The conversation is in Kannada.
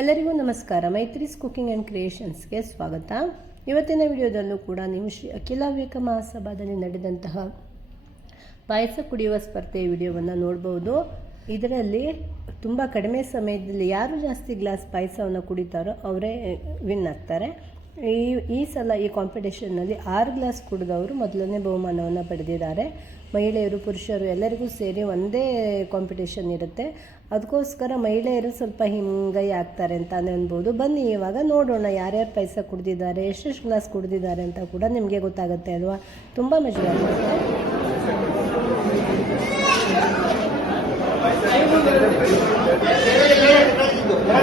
ಎಲ್ಲರಿಗೂ ನಮಸ್ಕಾರ. ಮೈತ್ರೀಸ್ ಕುಕಿಂಗ್ ಆ್ಯಂಡ್ ಕ್ರಿಯೇಷನ್ಸ್ಗೆ ಸ್ವಾಗತ. ಇವತ್ತಿನ ವಿಡಿಯೋದಲ್ಲೂ ಕೂಡ ನೀವು ಶ್ರೀ ಅಖಿಲ ವಿವೇಕ ಮಹಾಸಭಾದಲ್ಲಿ ನಡೆದಂತಹ ಪಾಯಸ ಕುಡಿಯುವ ಸ್ಪರ್ಧೆಯ ವಿಡಿಯೋವನ್ನು ನೋಡ್ಬೋದು. ಇದರಲ್ಲಿ ತುಂಬ ಕಡಿಮೆ ಸಮಯದಲ್ಲಿ ಯಾರು ಜಾಸ್ತಿ ಗ್ಲಾಸ್ ಪಾಯಸವನ್ನು ಕುಡಿತಾರೋ ಅವರೇ ವಿನ್ ಆಗ್ತಾರೆ. ಈ ಈ ಸಲ ಈ ಕಾಂಪಿಟೇಷನ್ನಲ್ಲಿ ಆರು ಗ್ಲಾಸ್ ಕುಡಿದವರು ಮೊದಲನೇ ಬಹುಮಾನವನ್ನು ಪಡೆದಿದ್ದಾರೆ. ಮಹಿಳೆಯರು, ಪುರುಷರು ಎಲ್ಲರಿಗೂ ಸೇರಿ ಒಂದೇ ಕಾಂಪಿಟೇಷನ್ ಇರುತ್ತೆ. ಅದಕ್ಕೋಸ್ಕರ ಮಹಿಳೆಯರು ಸ್ವಲ್ಪ ಹಿಂಗೈ ಆಗ್ತಾರೆ ಅಂತಾನೆ ಅನ್ಬೋದು. ಬನ್ನಿ ಇವಾಗ ನೋಡೋಣ ಯಾರ್ಯಾರು ಪೈಸೆ ಕುಡಿದಿದ್ದಾರೆ, ಎಷ್ಟೆಷ್ಟು ಗ್ಲಾಸ್ ಕುಡಿದಿದ್ದಾರೆ ಅಂತ ಕೂಡ ನಿಮಗೆ ಗೊತ್ತಾಗುತ್ತೆ ಅಲ್ವಾ? ತುಂಬ ಮಜವಾಗುತ್ತೆ ಲೋಟವನ್ನು